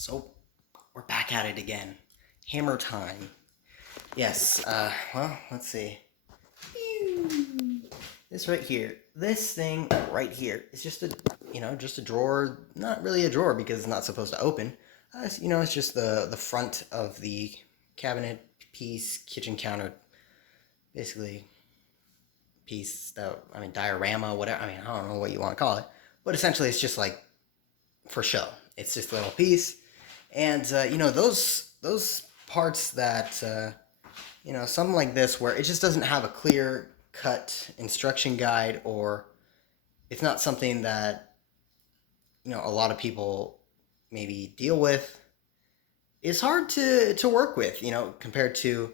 So we're back at it again. Hammer time. Yes, well, let's see. This right here. This thing right here is just just a drawer. Not really a drawer because it's not supposed to open. It's just the front of the cabinet piece, kitchen counter, basically piece that, diorama, whatever. I don't know what you want to call it. But essentially it's just like for show. It's just a little piece. And those parts that something like this where it just doesn't have a clear cut instruction guide, or it's not something that a lot of people maybe deal with. It's hard to work with, compared to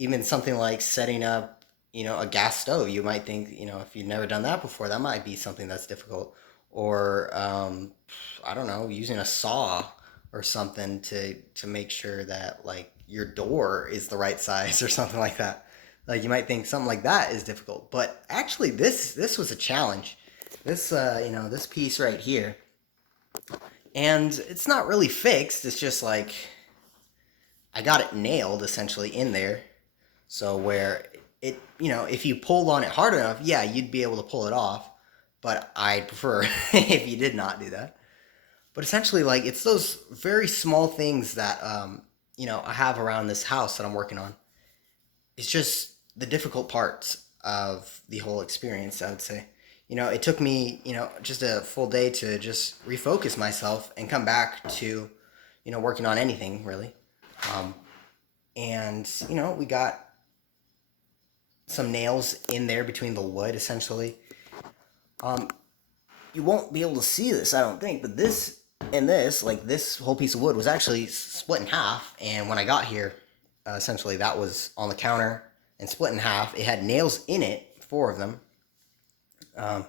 even something like setting up a gas stove. You might think, if you've never done that before, that might be something that's difficult. Or I don't know, using a saw or something to make sure that like your door is the right size or something like that. Like you might think something like that is difficult, but actually this was a challenge. This piece right here, and it's not really fixed. It's just like I got it nailed essentially in there. So where it, if you pulled on it hard enough, yeah, you'd be able to pull it off. But I'd prefer if you did not do that. But essentially, like, it's those very small things that, I have around this house that I'm working on. It's just the difficult parts of the whole experience, I would say. It took me, just a full day to just refocus myself and come back to, working on anything, really. Um, and, we got some nails in there between the wood, essentially. Um, you won't be able to see this, I don't think, but this and this, like this whole piece of wood was actually split in half. And when I got here, essentially that was on the counter and split in half. It had nails in it, 4 of them. Um,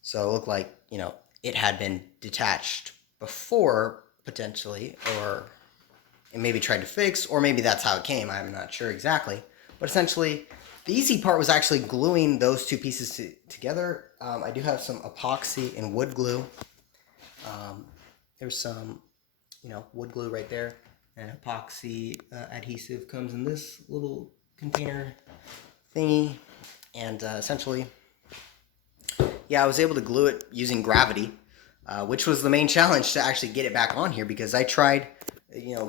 so it looked like, it had been detached before, potentially, or it maybe tried to fix, or maybe that's how it came. I'm not sure exactly. But essentially, the easy part was actually gluing those 2 pieces together. I do have some epoxy and wood glue. There's some, wood glue right there. And epoxy adhesive comes in this little container thingy. And essentially, yeah, I was able to glue it using gravity, which was the main challenge to actually get it back on here, because I tried,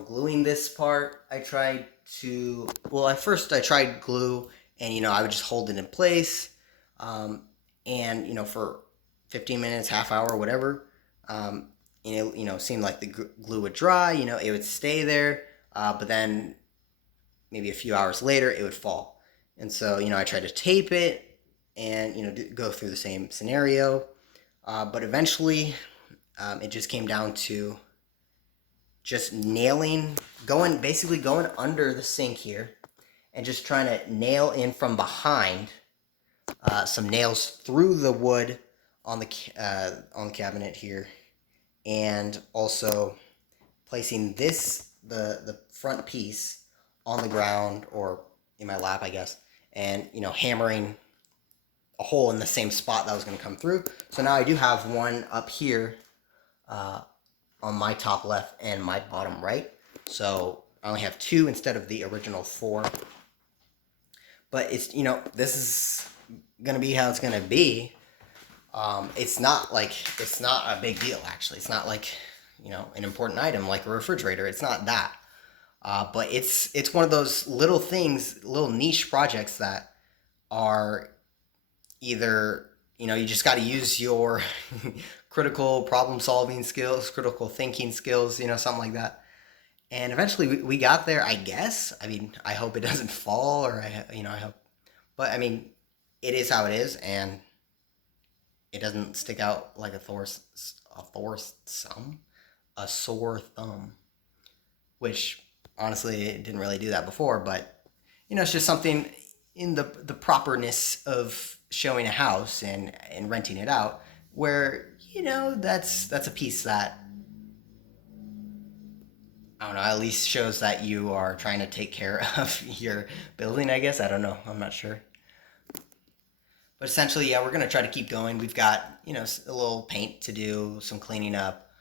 gluing this part. I tried to, well, at first I tried glue, and, I would just hold it in place. And, for 15 minutes, half hour, whatever, it seemed like the glue would dry, it would stay there. But then maybe a few hours later, it would fall. And so, I tried to tape it and, go through the same scenario. But eventually, it just came down to just basically going under the sink here and just trying to nail in from behind, some nails through the wood on the cabinet here, and also placing the front piece on the ground or in my lap, I guess, and hammering a hole in the same spot that was going to come through. So now I do have one up here on my top left and my bottom right. So I only have 2 instead of the original 4. But it's, this is going to be how it's going to be. It's not a big deal, actually. It's not like, an important item like a refrigerator. It's not that. But it's one of those little things, little niche projects that are either, you just got to use your critical problem solving skills, critical thinking skills, something like that. And eventually we got there, I guess. I hope it doesn't fall, or I hope, but it is how it is, and it doesn't stick out like a sore thumb, which honestly it didn't really do that before. But it's just something in the properness of showing a house and renting it out, where that's a piece that, I don't know, at least shows that you are trying to take care of your building, I guess. I don't know, I'm not sure. But essentially, yeah, we're going to try to keep going. We've got, a little paint to do, some cleaning up.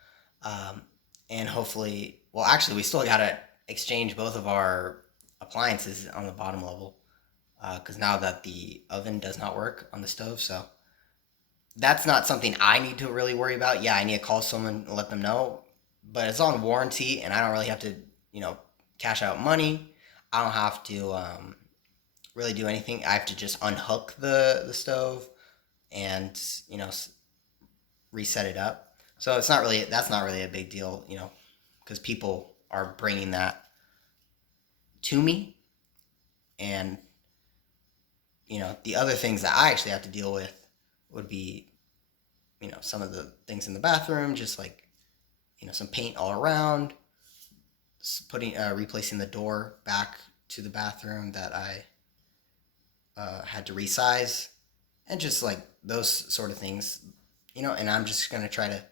Um, and hopefully, well, actually, we still got to exchange both of our appliances on the bottom level because now that the oven does not work on the stove, so that's not something I need to really worry about. Yeah, I need to call someone and let them know, but it's on warranty, and I don't really have to, cash out money. I don't have to really do anything. I have to just unhook the stove and reset it up. So that's not really a big deal, because people are bringing that to me, and the other things that I actually have to deal with would be some of the things in the bathroom, just like some paint all around, replacing the door back to the bathroom that I had to resize, and just like those sort of things, and I'm just going to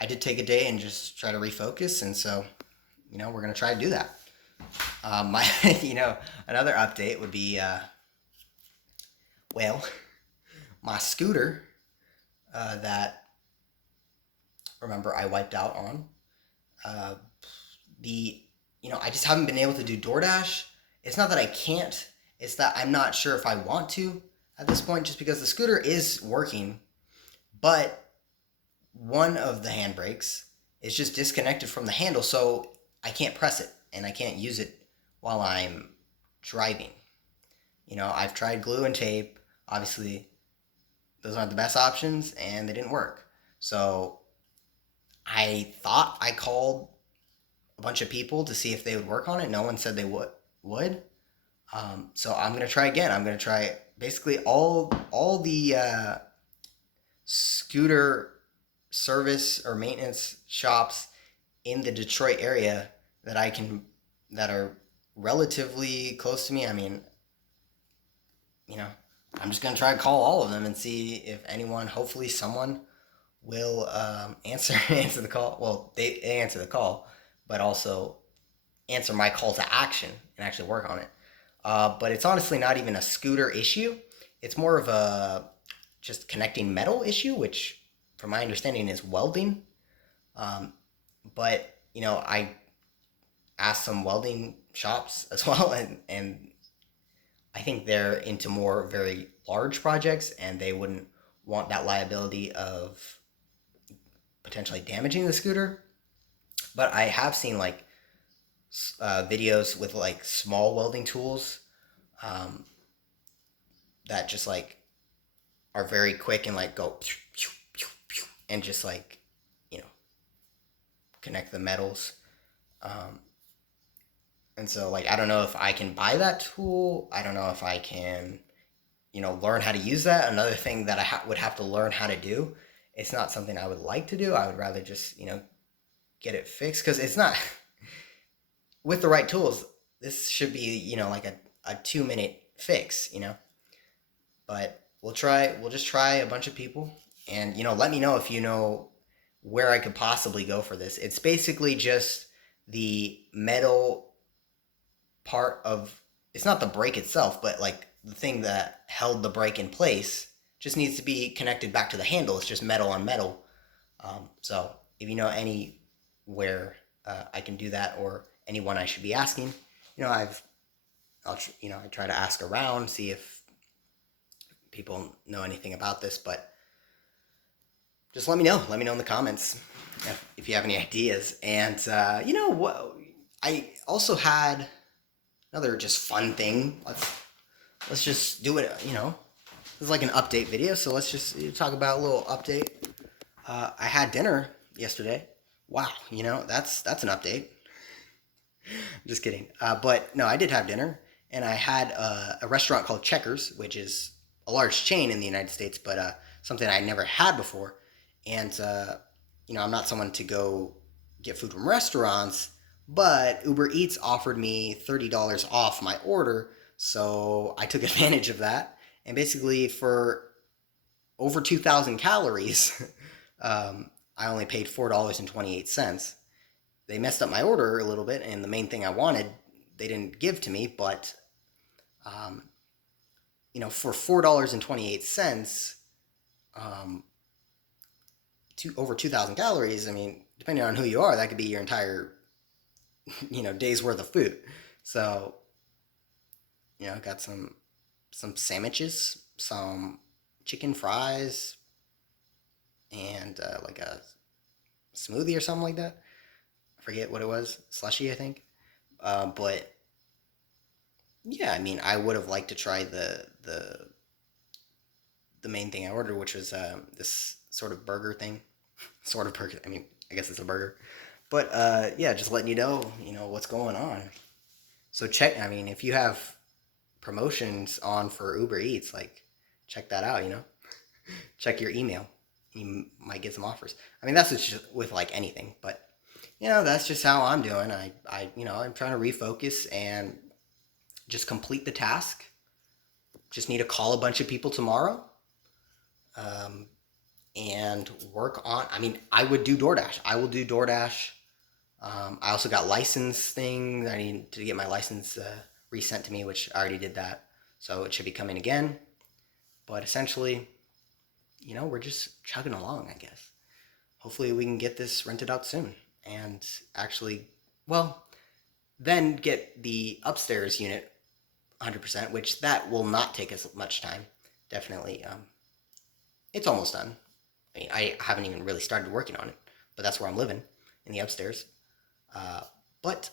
I did take a day and just try to refocus. And so, we're going to try to do that. My, another update would be, well, my scooter that, remember, I wiped out on, I just haven't been able to do DoorDash. It's not that I can't, it's that I'm not sure if I want to at this point, just because the scooter is working, but one of the handbrakes is just disconnected from the handle, so I can't press it and I can't use it while I'm driving. I've tried glue and tape. Obviously, those aren't the best options, and they didn't work. So I thought I called a bunch of people to see if they would work on it. No one said they would. So I'm gonna try again. I'm gonna try basically all the scooter service or maintenance shops in the Detroit area that are relatively close to me. I mean, I'm just gonna try to call all of them and see if anyone, hopefully someone, will answer the call. Well, they answer the call, but also answer my call to action and actually work on it. But it's honestly not even a scooter issue. It's more of a just connecting metal issue, which, from my understanding, is welding. But I asked some welding shops as well, and I think they're into more very large projects, and they wouldn't want that liability of potentially damaging the scooter. But I have seen like videos with like small welding tools that just like are very quick and like go and just like connect the metals. And so like I don't know if I can buy that tool. I don't know if I can learn how to use that. Another thing that I would have to learn how to do. It's not something I would like to do. I would rather just get it fixed, because it's not with the right tools. This should be like a 2-minute fix. But we'll just try a bunch of people, and let me know if you know where I could possibly go for this. It's basically just the metal part of, it's not the brake itself, but like the thing that held the brake in place just needs to be connected back to the handle. It's just metal on metal. So if you know anywhere I can do that, or anyone I should be asking, I try to ask around, see if people know anything about this. But just let me know. Let me know in the comments if you have any ideas. And what? I also had another just fun thing. Let's just do it. This is like an update video, so let's just talk about a little update. I had dinner yesterday. Wow, that's an update. Just kidding. But no, I did have dinner, and I had a restaurant called Checkers, which is a large chain in the United States, but something I never had before. And I'm not someone to go get food from restaurants, but Uber Eats offered me $30 off my order, so I took advantage of that. And basically, for over 2,000 calories, I only paid $4.28. They messed up my order a little bit, and the main thing I wanted, they didn't give to me. But, for $4.28, over 2,000 calories, I mean, depending on who you are, that could be your entire, day's worth of food. So, got some sandwiches, some chicken fries, and like a smoothie or something like that. I forget what it was, slushy, I think. But yeah, I mean, I would have liked to try the main thing I ordered, which was this sort of burger thing. Sort of burger. I mean, I guess it's a burger. But yeah, just letting you know what's going on. So check. I mean, if you have promotions on for Uber Eats, like check that out. Check your email. You might get some offers. I mean, that's just with like anything, but that's just how I'm doing. I'm trying to refocus and just complete the task. Just need to call a bunch of people tomorrow, um, and work on. I mean, I would do DoorDash. I will do DoorDash. I also got license things. I need to get my license resent to me, which I already did that. So it should be coming again. But essentially, we're just chugging along, I guess. Hopefully we can get this rented out soon. And actually, well, then get the upstairs unit 100%, which that will not take as much time. Definitely. It's almost done. I mean, I haven't even really started working on it, but that's where I'm living, in the upstairs. But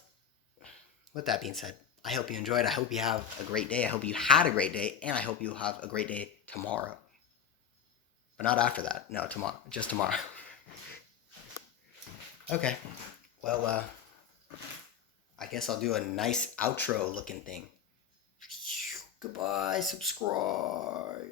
with that being said, I hope you enjoyed. I hope you have a great day. I hope you had a great day, and I hope you have a great day tomorrow. But not after that. No, tomorrow. Just tomorrow. Okay. Well, I guess I'll do a nice outro looking thing. Goodbye. Subscribe.